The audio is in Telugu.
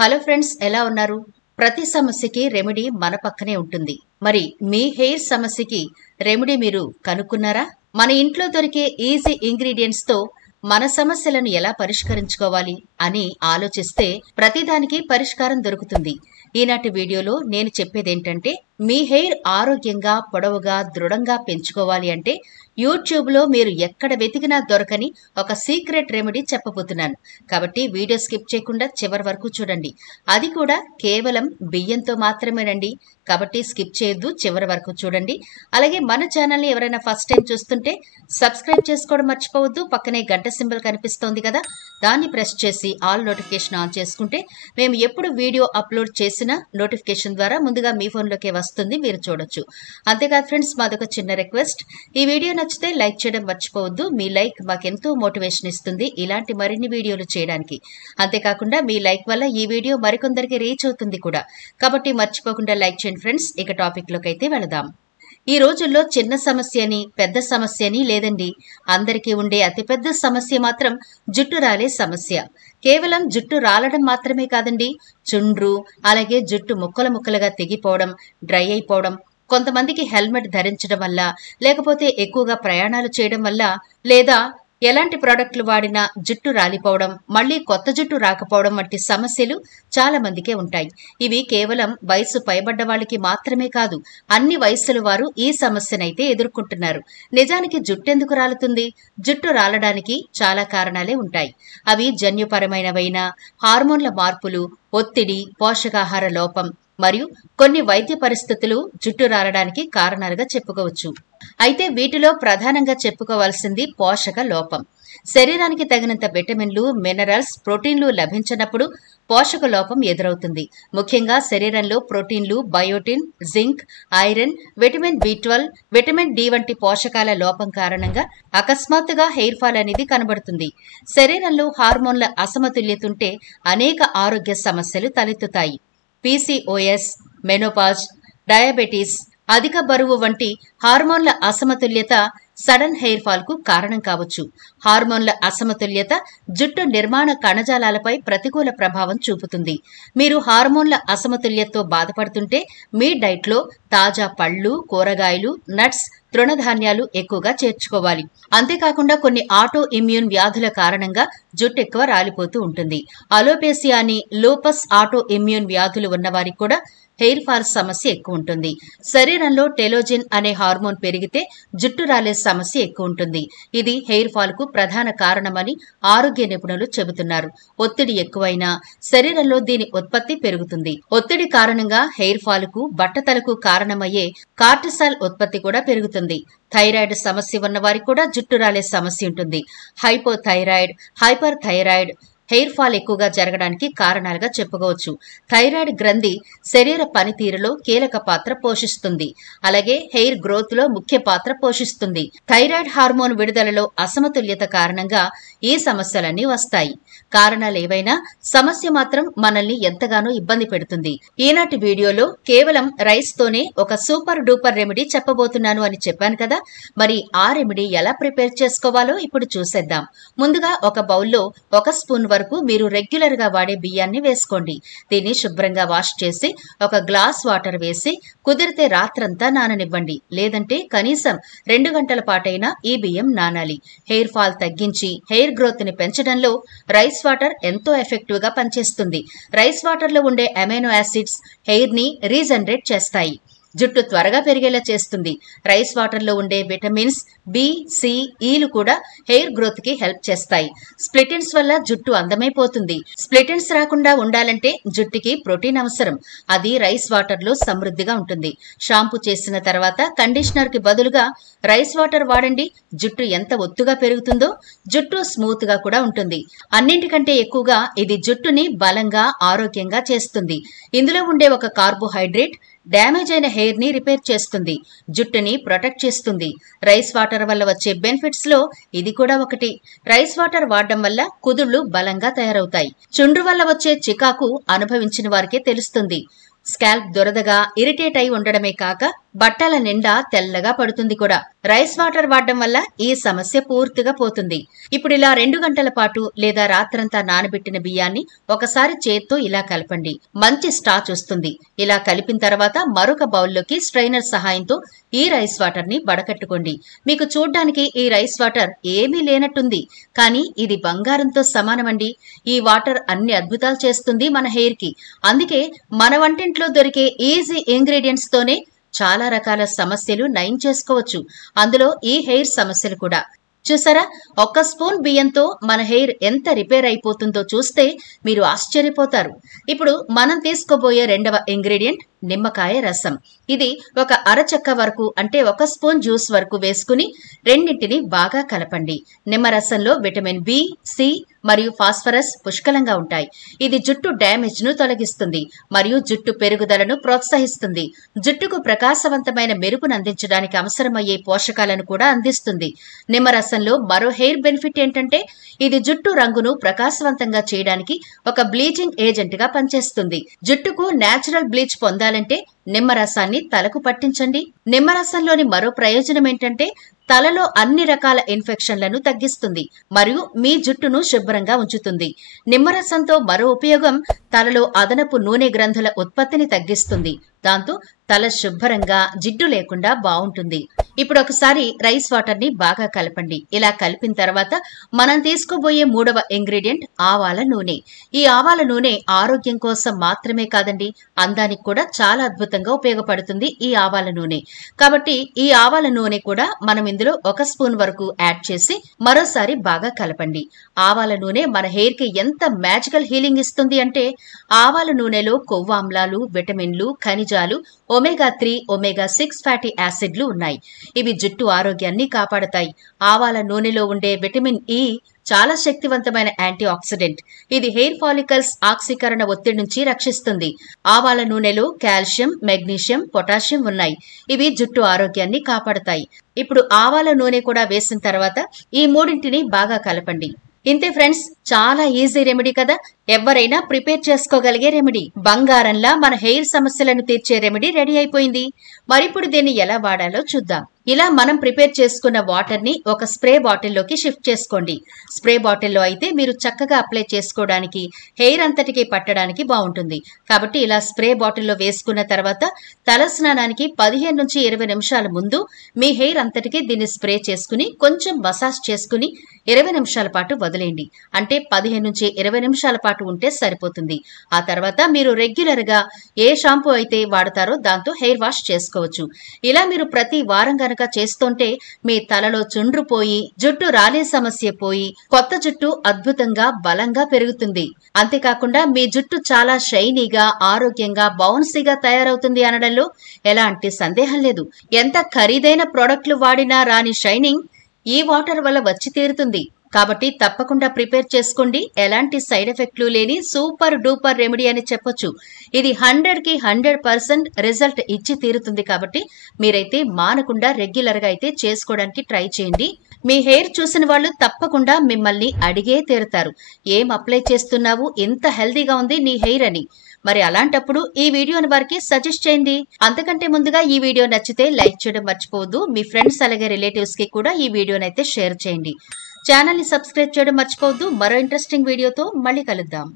హలో ఫ్రెండ్స్, ఎలా ఉన్నారు? ప్రతి సమస్యకి రెమెడీ మన పక్కనే ఉంటుంది. మరి మీ హెయిర్ సమస్యకి రెమెడీ మీరు కనుక్కున్నారా? మన ఇంట్లో దొరికే ఈజీ ఇంగ్రీడియంట్స్ తో మన సమస్యలను ఎలా పరిష్కరించుకోవాలి అని ఆలోచిస్తే ప్రతిదానికి పరిష్కారం దొరుకుతుంది. ఈనాటి వీడియోలో నేను చెప్పేదేంటంటే, మీ హెయిర్ ఆరోగ్యంగా, పొడవుగా, దృఢంగా పెంచుకోవాలి అంటే యూట్యూబ్ లో మీరు ఎక్కడ వెతికినా దొరకని ఒక సీక్రెట్ రెమెడీ చెప్పబోతున్నాను. కాబట్టి వీడియో స్కిప్ చేయకుండా చివరి వరకు చూడండి. అది కూడా కేవలం బియ్యంతో మాత్రమేనండి. కాబట్టి స్కిప్ చేయొద్దు, చివరి వరకు చూడండి. అలాగే మన ఛానల్ ని ఎవరైనా ఫస్ట్ టైం చూస్తుంటే సబ్స్క్రైబ్ చేసుకోవడం మర్చిపోవద్దు. పక్కనే గంట సింబల్ కనిపిస్తోంది కదా, దాన్ని ప్రెస్ చేసి ఆల్ నోటిఫికేషన్ ఆన్ చేసుకుంటే మేము ఎప్పుడు వీడియో అప్లోడ్ చేసినా నోటిఫికేషన్ ద్వారా ముందుగా మీ ఫోన్లోకే వస్తుంది, మీరు చూడొచ్చు. అంతేకాదు ఫ్రెండ్స్, మాదొక చిన్న రిక్వెస్ట్, ఈ వీడియో నచ్చితే లైక్ చేయడం మర్చిపోవద్దు. మీ లైక్ మాకెంతో మోటివేషన్ ఇస్తుంది ఇలాంటి మరిన్ని వీడియోలు చేయడానికి. అంతేకాకుండా మీ లైక్ వల్ల ఈ వీడియో మరికొందరికి రీచ్ అవుతుంది కూడా. కాబట్టి మర్చిపోకుండా లైక్ చేయండి ఫ్రెండ్స్. ఇక టాపిక్ లోకి అయితే వెళదాం. ఈ రోజుల్లో చిన్న సమస్య అని, పెద్ద సమస్య అని లేదండి. అందరికీ ఉండే అతిపెద్ద సమస్య మాత్రం జుట్టు రాలే సమస్య. కేవలం జుట్టు రాలడం మాత్రమే కాదండి, చుండ్రు, అలాగే జుట్టు ముక్కలు ముక్కలుగా తెగిపోవడం, డ్రై అయిపోవడం, కొంతమందికి హెల్మెట్ ధరించడం వల్ల, లేకపోతే ఎక్కువగా ప్రయాణాలు చేయడం వల్ల, లేదా ఎలాంటి ప్రోడక్ట్లు వాడినా జుట్టు రాలిపోవడం, మళ్లీ కొత్త జుట్టు రాకపోవడం వంటి సమస్యలు చాలా మందికే ఉంటాయి. ఇవి కేవలం వయసు పైబడ్డ వాళ్ళకి మాత్రమే కాదు, అన్ని వయసుల వారు ఈ సమస్యనైతే ఎదుర్కొంటున్నారు. నిజానికి జుట్టెందుకు రాలుతుంది? జుట్టు రాలడానికి చాలా కారణాలే ఉంటాయి. అవి జన్యుపరమైనవైనా, హార్మోన్ల మార్పులు, ఒత్తిడి, పోషకాహార లోపం మరియు కొన్ని వైద్య పరిస్థితులు జుట్టు రాలడానికి కారణాలుగా చెప్పుకోవచ్చు. అయితే వీటిలో ప్రధానంగా చెప్పుకోవాల్సింది పోషక లోపం. శరీరానికి తగినంత విటమిన్లు, మినరల్స్, ప్రోటీన్లు లభించినప్పుడు పోషక లోపం ఎదురవుతుంది. ముఖ్యంగా శరీరంలో ప్రోటీన్లు, biotin, zinc, iron, vitamin B12, vitamin D వంటి పోషకాల లోపం కారణంగా అకస్మాత్తుగా హెయిర్ ఫాల్ అనేది కనబడుతుంది. శరీరంలో హార్మోన్ల అసమతుల్యత ఉంటే అనేక ఆరోగ్య సమస్యలు తలెత్తుతాయి. PCOS, మెనోపాజ్, డయాబెటీస్, అధిక బరువు వంటి హార్మోన్ల అసమతుల్యత సడన్ హెయిర్ ఫాల్ కు కారణం కావచ్చు. హార్మోన్ల అసమతుల్యత జుట్టు నిర్మాణ కణజాలాలపై ప్రతికూల ప్రభావం చూపుతుంది. మీరు హార్మోన్ల అసమతుల్యతతో బాధపడుతుంటే మీ డైట్ లో తాజా పళ్ళు, కూరగాయలు, నట్స్, తృణధాన్యాలు ఎక్కువగా చేర్చుకోవాలి. అంతేకాకుండా కొన్ని ఆటో ఇమ్యూన్ వ్యాధుల కారణంగా జుట్టు ఎక్కువ రాలిపోతూ ఉంటుంది. అలోపేసియా అని, లూపస్ ఆటో ఇమ్యూన్ వ్యాధులు ఉన్నవారికి కూడా హెయిర్ ఫాల్ సమస్య ఎక్కువ ఉంటుంది. శరీరంలో టెలోజిన్ అనే హార్మోన్ పెరిగితే జుట్టు రాలే సమస్య ఎక్కువ ఉంటుంది. ఇది హెయిర్ ఫాల్ కు ప్రధాన కారణమని ఆరోగ్య నిపుణులు చెబుతున్నారు. ఒత్తిడి ఎక్కువైనా శరీరంలో దీని ఉత్పత్తి పెరుగుతుంది. ఒత్తిడి కారణంగా హెయిర్ ఫాల్ కు, బట్టతలకు కారణమయ్యే కార్టిసాల్ ఉత్పత్తి కూడా పెరుగుతుంది. థైరాయిడ్ సమస్య ఉన్న వారికి కూడా జుట్టు రాలే సమస్య ఉంటుంది. Hypothyroid, hyper thyroid hair fall ఎక్కువగా జరగడానికి కారణాలుగా చెప్పుకోవచ్చు. థైరాయిడ్ గ్రంథి శరీర పనితీరులో కీలక పాత్ర పోషిస్తుంది. అలాగే హెయిర్ గ్రోత్ లో ముఖ్య పాత్ర పోషిస్తుంది. థైరాయిడ్ హార్మోన్ విడుదలలో అసమతుల్యత కారణంగా ఈ సమస్యలన్నీ వస్తాయి. కారణాలు ఏవైనా సమస్య మాత్రం మనల్ని ఎంతగానో ఇబ్బంది పెడుతుంది. ఈనాటి వీడియోలో కేవలం రైస్ తోనే ఒక సూపర్ డూపర్ రెమెడీ చెప్పబోతున్నాను అని చెప్పాను కదా, మరి ఆ రెమెడీ ఎలా ప్రిపేర్ చేసుకోవాలో ఇప్పుడు చూసేద్దాం. ముందుగా ఒక బౌల్లో 1 స్పూన్ వరకు మీరు రెగ్యులర్ గా వాడే బియ్యాన్ని వేసుకోండి. దీన్ని శుభ్రంగా వాష్ చేసి ఒక గ్లాస్ వాటర్ వేసి కుదిరితే రాత్రంతా నాననివ్వండి. లేదంటే కనీసం 2 గంటల పాటైనా ఈ బియ్యం నానాలి. హెయిర్ ఫాల్ తగ్గించి హెయిర్ గ్రోత్ ని పెంచడంలో రైస్ వాటర్ ఎంతో ఎఫెక్టివ్ గా పనిచేస్తుంది. రైస్ వాటర్ లో ఉండే అమైనో యాసిడ్స్ హెయిర్ ని రీజనరేట్ చేస్తాయి, జుట్టు త్వరగా పెరిగేలా చేస్తుంది. రైస్ వాటర్ లో ఉండే విటమిన్స్ B, C, Eలు కూడా హెయిర్ గ్రోత్ కి హెల్ప్ చేస్తాయి. స్ప్లిటెన్స్ వల్ల జుట్టు అందమైపోతుంది. స్ప్లిటెన్స్ రాకుండా ఉండాలంటే జుట్టుకి ప్రోటీన్ అవసరం. అది రైస్ వాటర్ లో సమృద్ధిగా ఉంటుంది. షాంపూ చేసిన తర్వాత కండిషనర్ కి బదులుగా రైస్ వాటర్ వాడండి. జుట్టు ఎంత ఒత్తుగా పెరుగుతుందో జుట్టు స్మూత్ గా కూడా ఉంటుంది. అన్నింటికంటే ఎక్కువగా ఇది జుట్టుని బలంగా, ఆరోగ్యంగా చేస్తుంది. ఇందులో ఉండే ఒక కార్బోహైడ్రేట్ డ్యామేజ్ అయిన హెయిర్ ని రిపేర్ చేస్తుంది, జుట్టుని ప్రొటెక్ట్ చేస్తుంది. రైస్ వాటర్ వల్ల వచ్చే బెనిఫిట్స్ లో ఇది కూడా ఒకటి. రైస్ వాటర్ వాడడం వల్ల కుదుళ్లు బలంగా తయారవుతాయి. చుండ్రు వల్ల వచ్చే చికాకు అనుభవించిన వారికే తెలుస్తుంది. స్కాల్ప్ దురదగా, ఇరిటేట్ అయి ఉండడమే కాక బట్టల నిండా తెల్లగా పడుతుంది కూడా. రైస్ వాటర్ వాడడం వల్ల ఈ సమస్య పూర్తిగా పోతుంది. ఇప్పుడు ఇలా 2 గంటల పాటు లేదా రాత్రంతా నానబెట్టిన బియ్యాన్ని ఒకసారి చేత్తో ఇలా కలపండి. మంచి స్టార్చ్ వస్తుంది. ఇలా కలిపిన తర్వాత మరొక బౌల్లోకి స్ట్రైనర్ సహాయంతో ఈ రైస్ వాటర్ ని వడకట్టుకోండి. మీకు చూడ్డానికి ఈ రైస్ వాటర్ ఏమీ లేనట్టుంది, కానీ ఇది బంగారంతో సమానమండి. ఈ వాటర్ అన్ని అద్భుతాలు చేస్తుంది మన హెయిర్ కి. అందుకే మన వంటింట్లో దొరికే ఈజీ ఇంగ్రీడియంట్స్ తోనే చాలా రకాల సమస్యలు నయం చేసుకోవచ్చు. అందులో ఈ హెయిర్ సమస్యలు కూడా. చూసారా, 1 స్పూన్ బియ్యంతో మన హెయిర్ ఎంత రిపేర్ అయిపోతుందో చూస్తే మీరు ఆశ్చర్యపోతారు. ఇప్పుడు మనం తీసుకోబోయే 2వ ఇంగ్రీడియంట్ నిమ్మకాయ రసం. ఇది ఒక అరచెక్క వరకు అంటే 1 స్పూన్ జ్యూస్ వరకు వేసుకుని రెండింటిని బాగా కలపండి. నిమ్మ రసంలో విటమిన్ బి, సి మరియు ఫాస్ఫరస్ పుష్కలంగా ఉంటాయి. ఇది జుట్టు డ్యామేజ్ ను తొలగిస్తుంది మరియు జుట్టు పెరుగుదలను ప్రోత్సహిస్తుంది. జుట్టుకు ప్రకాశవంతమైన మెరుపును అందించడానికి అవసరమయ్యే పోషకాలను కూడా అందిస్తుంది. నిమ్మరసంలో మరో హెయిర్ బెనిఫిట్ ఏంటంటే ఇది జుట్టు రంగును ప్రకాశవంతంగా చేయడానికి ఒక బ్లీచింగ్ ఏజెంట్ గా పనిచేస్తుంది. జుట్టుకు నేచురల్ బ్లీచ్ పొందాలంటే నిమ్మరసాన్ని తలకు పట్టించండి. నిమ్మరసంలోని మరో ప్రయోజనం ఏంటంటే తలలో అన్ని రకాల ఇన్ఫెక్షన్లను తగ్గిస్తుంది మరియు మీ జుట్టును శుభ్రంగా ఉంచుతుంది. నిమ్మరసంతో మరో ఉపయోగం తలలో అదనపు నూనె గ్రంథుల ఉత్పత్తిని తగ్గిస్తుంది. దాంతో తల శుభ్రంగా జిడ్డు లేకుండా బాగుంటుంది. ఇప్పుడు ఒకసారి రైస్ వాటర్ ని బాగా కలపండి. ఇలా కలిపిన తర్వాత మనం తీసుకోబోయే 3వ ఇంగ్రీడియంట్ ఆవాల నూనె. ఈ ఆవాల నూనె ఆరోగ్యం కోసం మాత్రమే కాదండి, అందానికి కూడా చాలా అద్భుతంగా ఉపయోగపడుతుంది ఈ ఆవాల నూనె. కాబట్టి ఈ ఆవాల నూనె కూడా మనం ఇందులో 1 స్పూన్ వరకు యాడ్ చేసి మరోసారి బాగా కలపండి. ఆవాల నూనె మన హెయిర్ కి ఎంత మ్యాజికల్ హీలింగ్ ఇస్తుంది అంటే ఆవాల నూనెలో కొవ్వు ఆమ్లాలు, విటమిన్లు, ఖనిజాలు, ఒమేగా 3, ఒమేగా 6 ఫ్యాటీ యాసిడ్లు ఉన్నాయి. ఇవి జుట్టు ఆరోగ్యాన్ని కాపాడతాయి. ఆవాల నూనెలో ఉండే విటమిన్ ఇ చాలా శక్తివంతమైన యాంటీ ఆక్సిడెంట్. ఇది హెయిర్ ఫాలికల్స్ ఆక్సీకరణ ఒత్తిడి నుంచి రక్షిస్తుంది. ఆవాల నూనెలో కాల్షియం, మెగ్నీషియం, పొటాషియం ఉన్నాయి. ఇవి జుట్టు ఆరోగ్యాన్ని కాపాడతాయి. ఇప్పుడు ఆవాల నూనె కూడా వేసిన తర్వాత ఈ మూడింటిని బాగా కలపండి. ఇంతే ఫ్రెండ్స్, చాలా ఈజీ రెమెడీ కదా. ఎవరైనా ప్రిపేర్ చేసుకోగలిగే రెమెడీ. బంగారంలా మన హెయిర్ సమస్యలను తీర్చే రెమెడీ రెడీ అయిపోయింది. మరిప్పుడు దీన్ని ఎలా వాడాలో చూద్దాం. ఇలా మనం ప్రిపేర్ చేసుకున్న వాటర్ ని ఒక స్ప్రే బాటిల్లోకి షిఫ్ట్ చేసుకోండి. స్ప్రే బాటిల్లో అయితే మీరు చక్కగా అప్లై చేసుకోవడానికి, హెయిర్ అంతటికి పట్టడానికి బాగుంటుంది. కాబట్టి ఇలా స్ప్రే బాటిల్లో వేసుకున్న తర్వాత తల స్నానానికి 15 నుంచి 20 నిమిషాల ముందు మీ హెయిర్ అంతటికి దీన్ని స్ప్రే చేసుకుని కొంచెం మసాజ్ చేసుకుని 20 నిమిషాల పాటు వదిలేయండి. అంటే 15 నుంచి 20 నిమిషాల పాటు ఉంటే సరిపోతుంది. ఆ తర్వాత మీరు రెగ్యులర్ గా ఏ షాంపూ అయితే వాడతారో దాంతో హెయిర్ వాష్ చేసుకోవచ్చు. ఇలా మీరు ప్రతి వారం గనక చేస్తుంటే మీ తలలో చుండ్రు పోయి, జుట్టు రాలే సమస్య పోయి, కొత్త జుట్టు అద్భుతంగా బలంగా పెరుగుతుంది. అంతేకాకుండా మీ జుట్టు చాలా షైనీగా, ఆరోగ్యంగా, బౌన్సీగా తయారవుతుంది అనడంలో ఎలాంటి సందేహం లేదు. ఎంత ఖరీదైన ప్రోడక్ట్లు వాడినా రాని షైనింగ్ ఈ వాటర్ వల్ల వచ్చి తీరుతుంది. కాబట్టి తప్పకుండా ప్రిపేర్ చేసుకోండి. ఎలాంటి సైడ్ ఎఫెక్ట్లు లేని సూపర్ డూపర్ రెమెడీ అని చెప్పొచ్చు. ఇది 100కి 100% రిజల్ట్ ఇచ్చి తీరుతుంది. కాబట్టి మీరైతే మానకుండా రెగ్యులర్ గా అయితే చేసుకోవడానికి ట్రై చేయండి. మీ హెయిర్ చూసిన వాళ్ళు తప్పకుండా మిమ్మల్ని అడిగే తీరుతారు, ఏం అప్లై చేస్తున్నావు, ఎంత హెల్దీగా ఉంది నీ హెయిర్ అని. మరి అలాంటప్పుడు ఈ వీడియోని వారికి సజెస్ట్ చేయండి. అంతకంటే ముందుగా ఈ వీడియో నచ్చితే లైక్ చేయడం మర్చిపోవద్దు. మీ ఫ్రెండ్స్ అలాగే రిలేటివ్స్ కి కూడా ఈ వీడియోని అయితే షేర్ చేయండి. ఛానల్ ని సబ్స్క్రైబ్ చేయడం మర్చిపోవద్దు. మరో ఇంట్రెస్టింగ్ వీడియోతో మళ్ళీ కలుద్దాం.